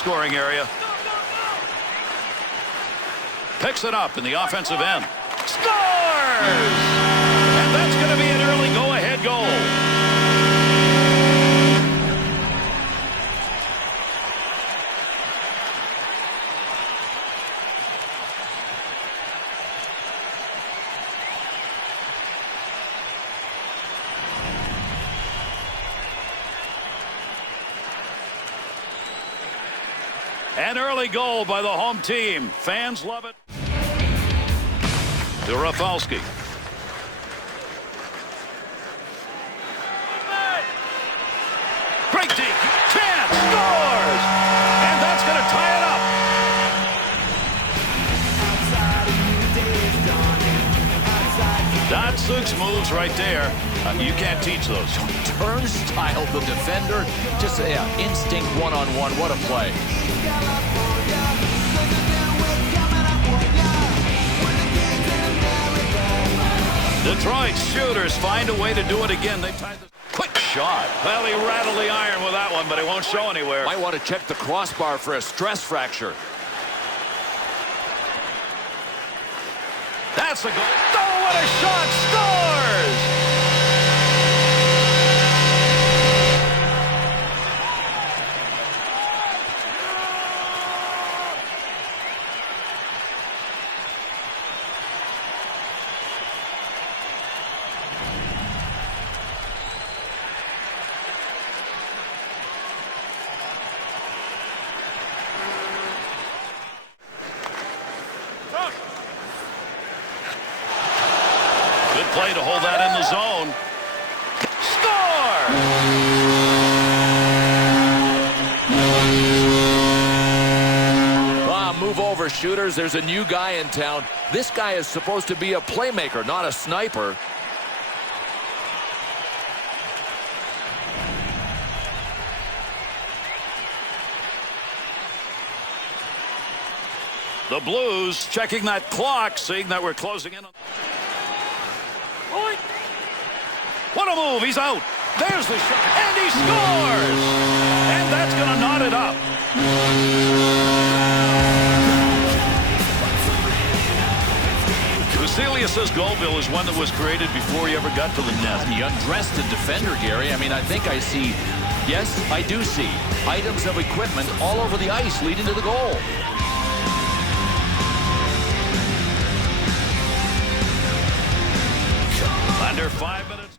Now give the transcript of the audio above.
scoring area. Picks it up in the offensive end. Scores! And that's going to be an early go-ahead goal. An early goal by the home team. Fans love it. To Rafalski. Great deep. Chance. Scores! And that's going to tie it up. Datsuk's moves right there. You can't teach those. Turnstile the defender. Just instinct one-on-one. What a play. Detroit shooters find a way to do it again. They tied the quick shot. Well, he rattled the iron with that one, but it won't show anywhere. Might want to check the crossbar for a stress fracture. That's a goal. Oh, what a shot! Scores! Good play to hold that in the zone. Score! Move over, shooters. There's a new guy in town. This guy is supposed to be a playmaker, not a sniper. The Blues checking that clock, seeing that we're closing in on. What a move. He's out. There's the shot. And he scores! And that's going to knot it up. Vasilius' goal, Bill, is one that was created before he ever got to the net. He undressed the defender, Gary. I mean, I think I see, yes, I do see items of equipment all over the ice leading to the goal. Under 5 minutes.